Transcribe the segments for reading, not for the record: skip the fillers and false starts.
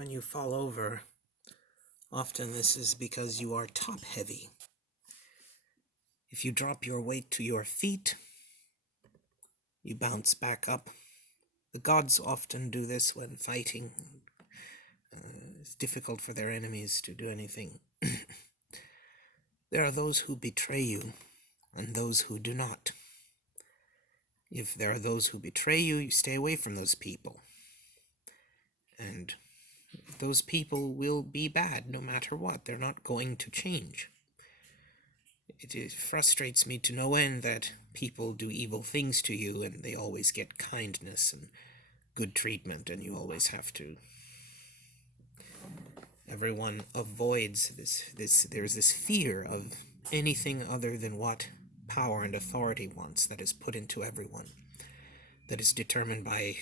When you fall over, often this is because you are top heavy. If you drop your weight to your feet, you bounce back up. The gods often do this when fighting. It's difficult for their enemies to do anything. There are those who betray you, and those who do not. If there are those who betray you, you stay away from those people. And those people will be bad no matter what. They're not going to change. It frustrates me to no end that people do evil things to you and they always get kindness and good treatment, and you always have to. Everyone avoids this. There's this fear of anything other than what power and authority wants that is put into everyone, that is determined by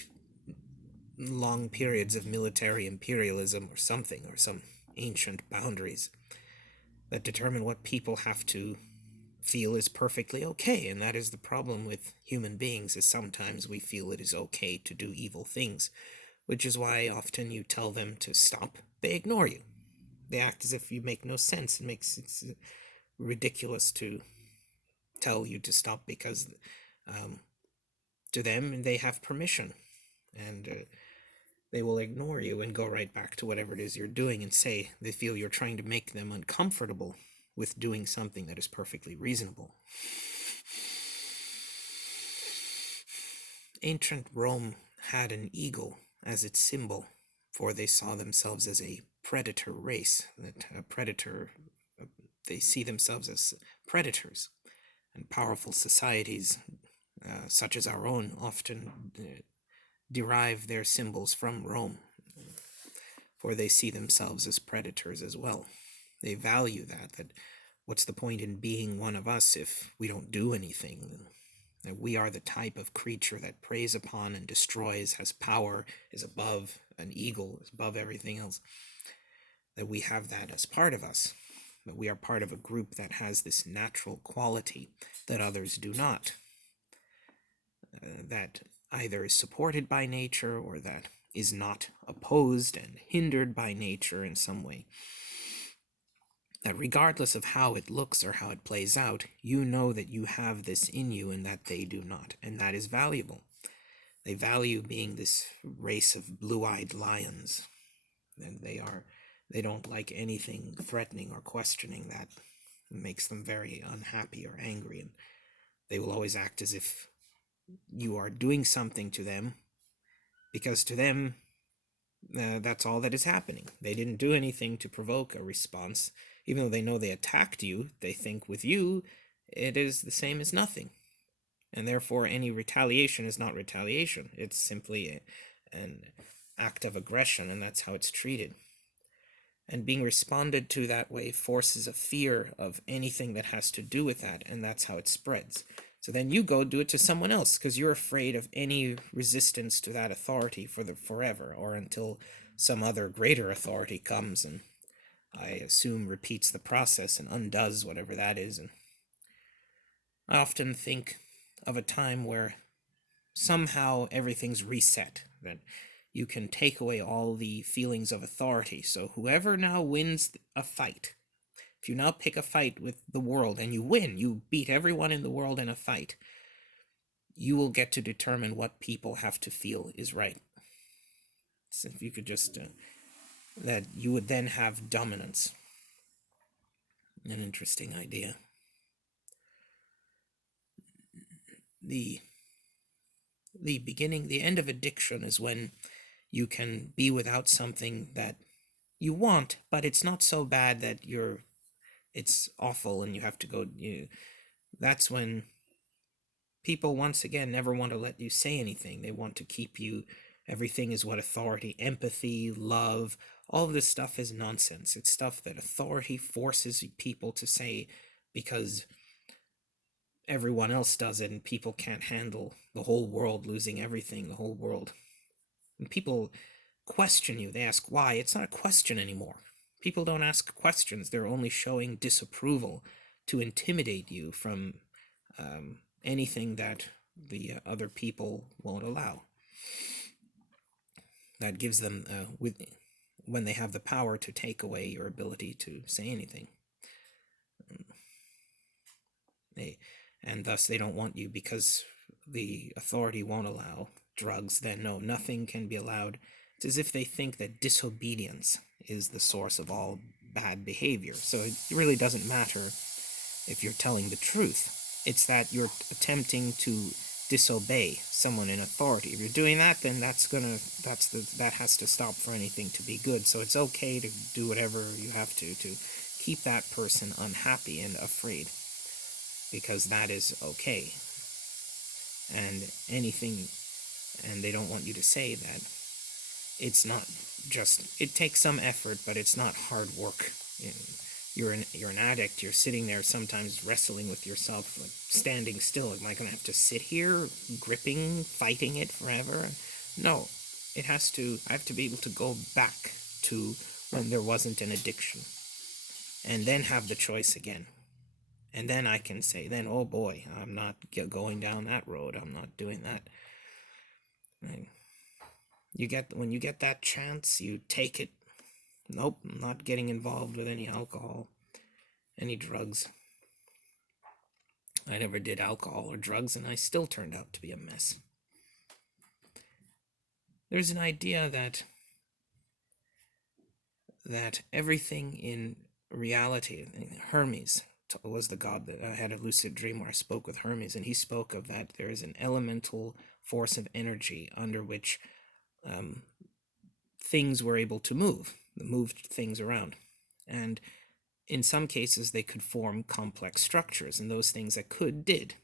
long periods of military imperialism or something, or some ancient boundaries that determine what people have to feel is perfectly okay. And that is the problem with human beings, is sometimes we feel it is okay to do evil things, which is why often you tell them to stop, they ignore you. They act as if you make no sense. It's ridiculous to tell you to stop because to them they have permission, and they will ignore you and go right back to whatever it is you're doing and say they feel you're trying to make them uncomfortable with doing something that is perfectly reasonable. Ancient Rome had an eagle as its symbol, for they saw themselves as a predator race. They see themselves as predators, and powerful societies, such as our own, often derive their symbols from Rome, for they see themselves as predators as well. They value that what's the point in being one of us if we don't do anything? That we are the type of creature that preys upon and destroys, has power, is above an eagle, is above everything else. That we have that as part of us. That we are part of a group that has this natural quality that others do not. That either is supported by nature or that is not opposed and hindered by nature in some way. That regardless of how it looks or how it plays out, you know that you have this in you and that they do not, and that is valuable. They value being this race of blue-eyed lions, and they don't like anything threatening or questioning. That makes them very unhappy or angry, and they will always act as if you are doing something to them, because to them that's all that is happening. They didn't do anything to provoke a response. Even though they know they attacked you, they think with you it is the same as nothing, and therefore any retaliation is not retaliation. It's simply an act of aggression, and that's how it's treated. And being responded to that way forces a fear of anything that has to do with that, and that's how it spreads. So then you go do it to someone else because you're afraid of any resistance to that authority forever, or until some other greater authority comes and, I assume, repeats the process and undoes whatever that is. And I often think of a time where somehow everything's reset, that you can take away all the feelings of authority. So whoever now wins a fight, if you now pick a fight with the world and you win, you beat everyone in the world in a fight, you will get to determine what people have to feel is right. So if you could just, that you would then have dominance. An interesting idea. The end of addiction is when you can be without something that you want, but it's not so bad that it's awful and you have to go. That's when people, once again, never want to let you say anything. They want to keep you. Everything is what authority, empathy, love, all of this stuff is nonsense. It's stuff that authority forces people to say because everyone else does it, and people can't handle the whole world losing everything, the whole world. And people question you. They ask why. It's not a question anymore. People don't ask questions. They're only showing disapproval to intimidate you from anything that the other people won't allow. That gives them when they have the power to take away your ability to say anything. And thus they don't want you, because the authority won't allow drugs. Then no, nothing can be allowed. It's as if they think that disobedience is the source of all bad behavior. So it really doesn't matter if you're telling the truth. It's that you're attempting to disobey someone in authority. If you're doing that, then that has to stop for anything to be good. So it's okay to do whatever you have to keep that person unhappy and afraid, because that is okay. And they don't want you to say that it's not just, it takes some effort, but it's not hard work. You're an addict. You're sitting there sometimes wrestling with yourself, like standing still. Am I going to have to sit here gripping, fighting it forever? No, I have to be able to go back to when there wasn't an addiction, and then have the choice again. And then I can say, then, oh boy, I'm not going down that road. I'm not doing that. When you get that chance, you take it. Nope, I'm not getting involved with any alcohol, any drugs. I never did alcohol or drugs, and I still turned out to be a mess. There's an idea that everything in reality, Hermes was the god that I had a lucid dream where I spoke with Hermes, and he spoke of that there is an elemental force of energy under which things were able to moved things around. And in some cases, they could form complex structures, and those things that could did.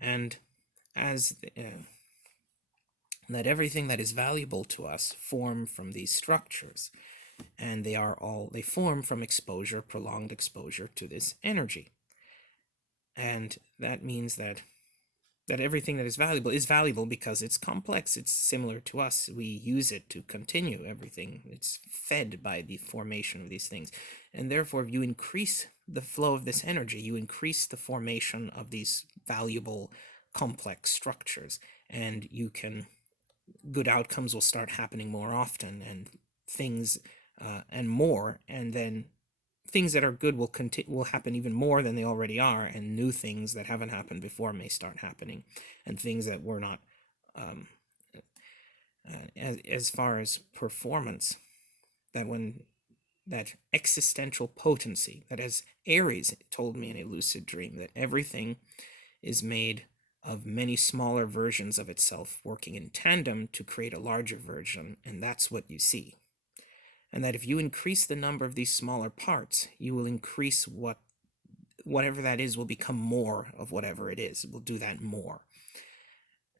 And as that everything that is valuable to us form from these structures, and they form from exposure, prolonged exposure to this energy. And that means that everything that is valuable because it's complex. It's similar to us. We use it to continue everything. It's fed by the formation of these things. And therefore, if you increase the flow of this energy, you increase the formation of these valuable, complex structures. And good outcomes will start happening more often, and things and more. And then things that are good will happen even more than they already are, and new things that haven't happened before may start happening, and things that were not as far as performance, that existential potency, that, as Aries told me in a lucid dream, that everything is made of many smaller versions of itself working in tandem to create a larger version, and that's what you see. And that if you increase the number of these smaller parts, you will increase whatever that is will become more of whatever it is. It will do that more.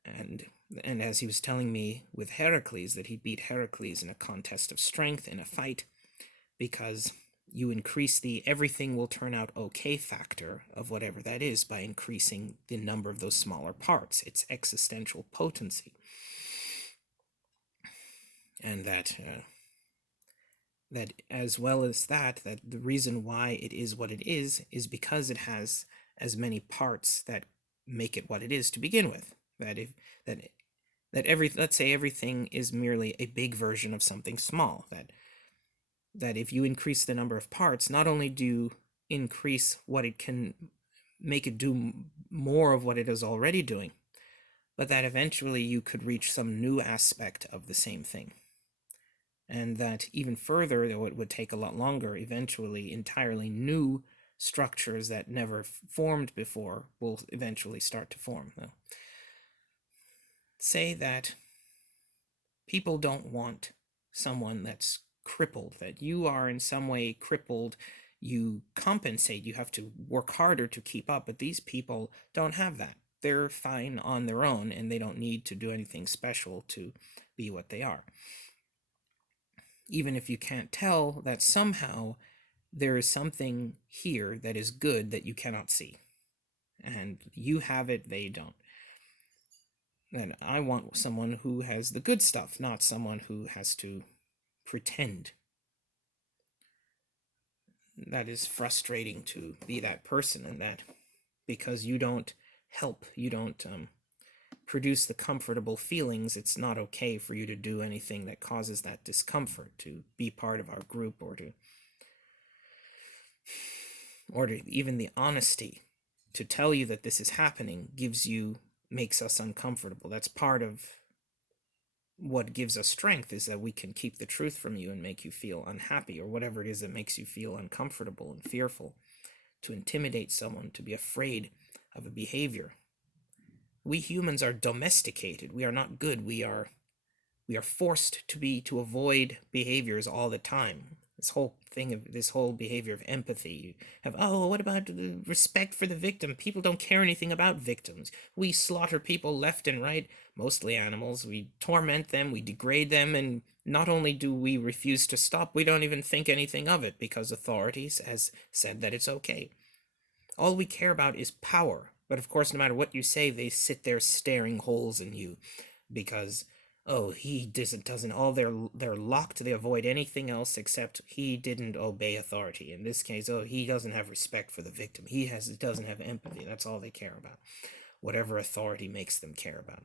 And as he was telling me with Heracles, that he beat Heracles in a contest of strength, in a fight, because you increase the everything will turn out okay factor of whatever that is by increasing the number of those smaller parts. It's existential potency. And that as well as that the reason why it is what it is because it has as many parts that make it what it is to begin with. Let's say everything is merely a big version of something small. That if you increase the number of parts, not only do you increase what it can make it do more of what it is already doing, but that eventually you could reach some new aspect of the same thing. And that even further, though it would take a lot longer, eventually entirely new structures that never formed before will eventually start to form. Say that people don't want someone that's crippled, that you are in some way crippled. You compensate, you have to work harder to keep up, but these people don't have that. They're fine on their own, and they don't need to do anything special to be what they are. Even if you can't tell that somehow there is something here that is good that you cannot see. And you have it, they don't. And I want someone who has the good stuff, not someone who has to pretend. That is frustrating to be that person, and that because you don't help, you don't produce the comfortable feelings, it's not okay for you to do anything that causes that discomfort, to be part of our group, or to even the honesty to tell you that this is happening makes us uncomfortable. That's part of what gives us strength, is that we can keep the truth from you and make you feel unhappy, or whatever it is that makes you feel uncomfortable and fearful, to intimidate someone, to be afraid of a behavior. We humans are domesticated. We are not good. We are forced to avoid behaviors all the time. This whole behavior of empathy. What about the respect for the victim? People don't care anything about victims. We slaughter people left and right, mostly animals. We torment them, we degrade them, and not only do we refuse to stop, we don't even think anything of it because authorities has said that it's okay. All we care about is power. But of course, no matter what you say, they sit there staring holes in you because he doesn't they're locked. They avoid anything else except he didn't obey authority. In this case, he doesn't have respect for the victim. He doesn't have empathy. That's all they care about. Whatever authority makes them care about.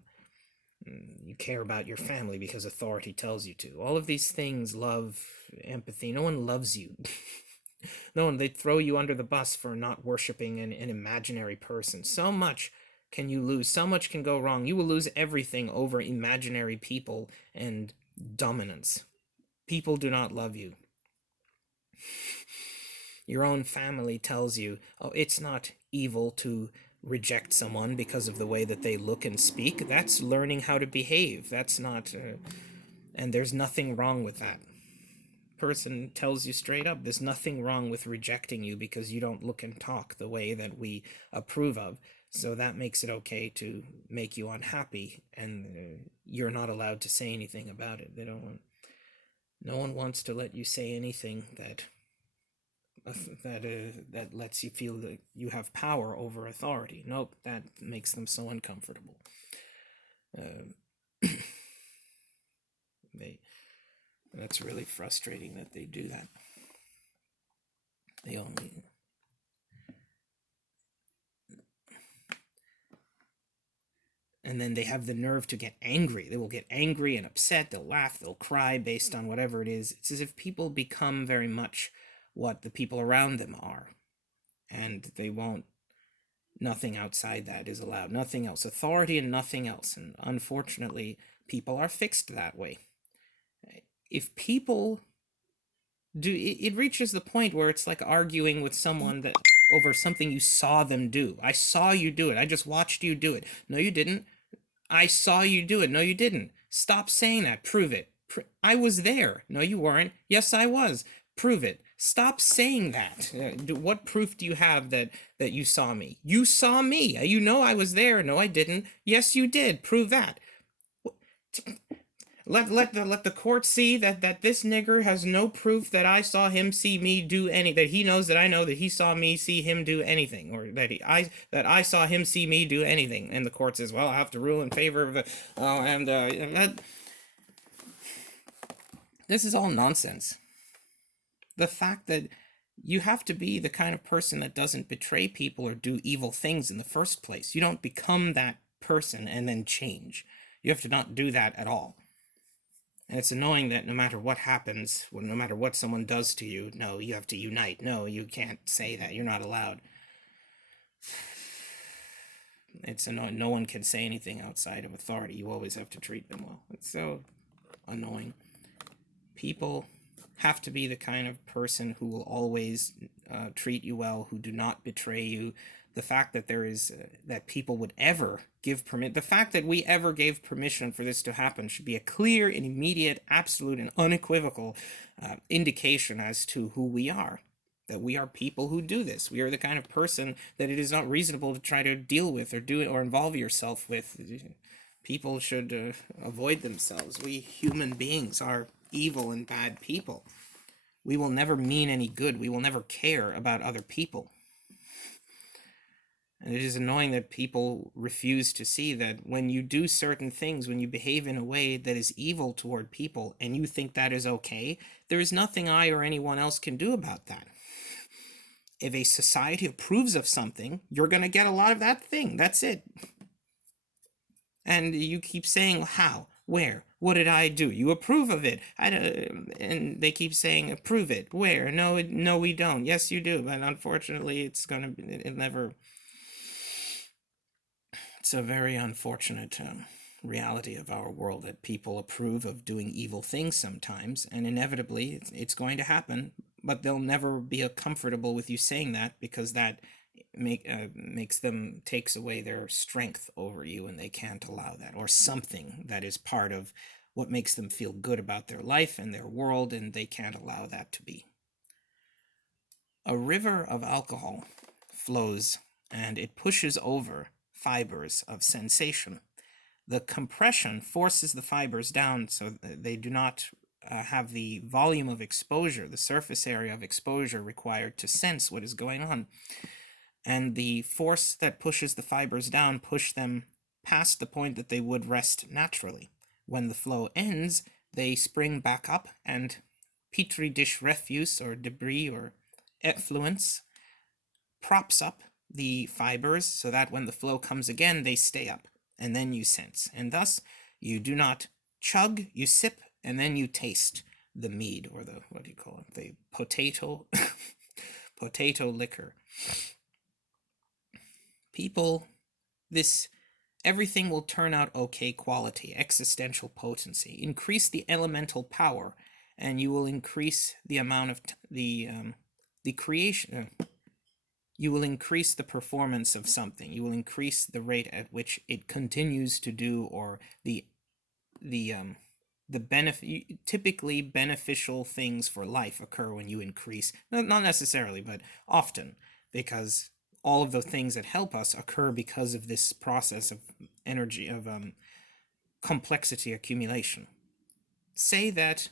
You care about your family because authority tells you to. All of these things, love, empathy. No one loves you. No one. They throw you under the bus for not worshiping an imaginary person. So much can you lose? So much can go wrong. You will lose everything over imaginary people and dominance. People do not love you. Your own family tells you, it's not evil to reject someone because of the way that they look and speak. That's learning how to behave. That's not, and there's nothing wrong with that. Person tells you straight up, there's nothing wrong with rejecting you because you don't look and talk the way that we approve of. So that makes it okay to make you unhappy, and you're not allowed to say anything about it. No one wants to let you say anything that lets you feel that you have power over authority. Nope, that makes them so uncomfortable. That's really frustrating that they do that. And then they have the nerve to get angry. They will get angry and upset. They'll laugh. They'll cry based on whatever it is. It's as if people become very much what the people around them are. And they won't. Nothing outside that is allowed. Nothing else. Authority and nothing else. And unfortunately, people are fixed that way. If people do, it reaches the point where it's like arguing with someone that over something you saw them do. I saw you do it. I just watched you do it. No, you didn't. I saw you do it. No, you didn't. Stop saying that. Prove it. I was there. No, you weren't. Yes, I was. Prove it. Stop saying that. What proof do you have that you saw me? You saw me. You know I was there. No, I didn't. Yes, you did. Prove that. Let the court see that this nigger has no proof that I saw him see me do that he knows that I know that he saw me see him do anything, or that I saw him see me do anything. And the court says, well, I have to rule in favor of this is all nonsense. The fact that you have to be the kind of person that doesn't betray people or do evil things in the first place. You don't become that person and then change. You have to not do that at all. And it's annoying that no matter what happens, no matter what someone does to you, no, you have to unite. No, you can't say that. You're not allowed. It's annoying. No one can say anything outside of authority. You always have to treat them well. It's so annoying. People have to be the kind of person who will always treat you well, who do not betray you. The fact that that people would ever give the fact that we ever gave permission for this to happen should be a clear and immediate, absolute and unequivocal indication as to who we are. That we are people who do this. We are the kind of person that it is not reasonable to try to deal with or do it or involve yourself with. People should avoid themselves. We human beings are evil and bad people. We will never mean any good. We will never care about other people. And it is annoying that people refuse to see that when you do certain things, when you behave in a way that is evil toward people, and you think that is okay, there is nothing I or anyone else can do about that. If a society approves of something, you're going to get a lot of that thing. That's it. And you keep saying, how? Where? What did I do? You approve of it. And they keep saying, approve it. Where? No, no, we don't. Yes, you do. But unfortunately, it never, it's a very unfortunate reality of our world that people approve of doing evil things sometimes, and inevitably it's going to happen, but they'll never be comfortable with you saying that, because that takes away their strength over you, and they can't allow that, or something that is part of what makes them feel good about their life and their world, and they can't allow that to be. A river of alcohol flows, and it pushes over fibers of sensation. The compression forces the fibers down so they do not have the volume of exposure, the surface area of exposure required to sense what is going on. And the force that pushes the fibers down push them past the point that they would rest naturally. When the flow ends, they spring back up, and petri dish refuse or debris or effluence props up the fibers so that when the flow comes again, they stay up, and then you sense. And thus, you do not chug, you sip, and then you taste the mead, or the, what do you call it, the potato, potato liquor. People, everything will turn out okay quality, existential potency. Increase the elemental power, and you will increase the amount of the creation. You will increase the performance of something. You will increase the rate at which it continues to do, or the benefit. Typically, beneficial things for life occur when you increase. Not necessarily, but often, because all of the things that help us occur because of this process of energy, of complexity accumulation. Say that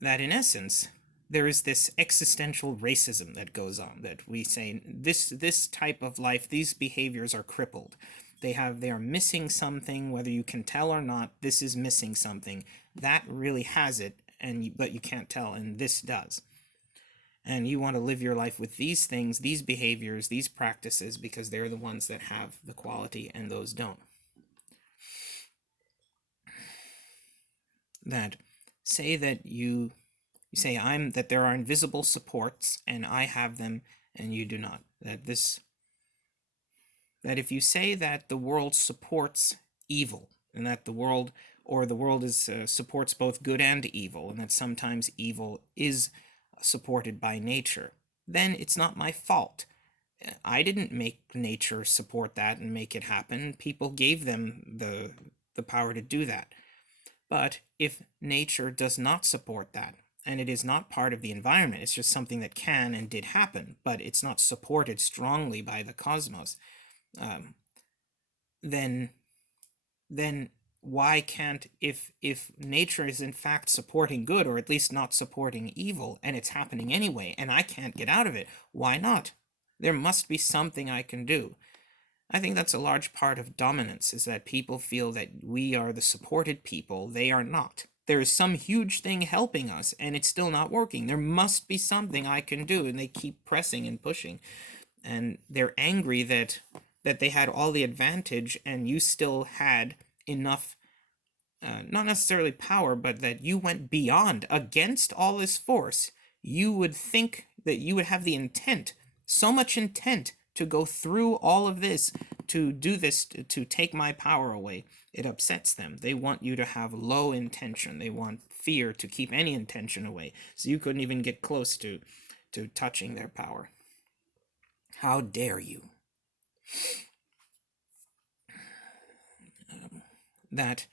in essence, there is this existential racism that goes on, that we say this type of life, these behaviors are crippled. They are missing something, whether you can tell or not. This is missing something that really has it, but you can't tell, and this does. And you want to live your life with these things, these behaviors, these practices, because they're the ones that have the quality and those don't. That say that you say that there are invisible supports and I have them and you do not. That if you say that the world supports evil, and that the world is supports both good and evil, and that sometimes evil is supported by nature, then it's not my fault. I didn't make nature support that and make it happen. People gave them the power to do that. But if nature does not support that, and it is not part of the environment, it's just something that can and did happen, but it's not supported strongly by the cosmos, then why can't, if nature is in fact supporting good, or at least not supporting evil, and it's happening anyway, and I can't get out of it, why not? There must be something I can do. I think that's a large part of dominance, is that people feel that we are the supported people. They are not. There is some huge thing helping us, and it's still not working. There must be something I can do, and they keep pressing and pushing. And they're angry that they had all the advantage, and you still had enough, not necessarily power, but that you went beyond, against all this force. You would think that you would have the intent, so much intent, to go through all of this, to do this, to take my power away. It upsets them. They want you to have low intention. They want fear to keep any intention away. So you couldn't even get close to touching their power. How dare you? That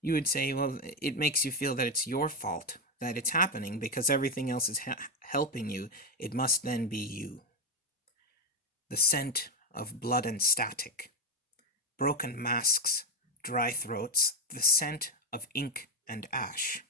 you would say, well, it makes you feel that it's your fault that it's happening, because everything else is helping you. It must then be you. The scent of blood and static, broken masks, dry throats, the scent of ink and ash.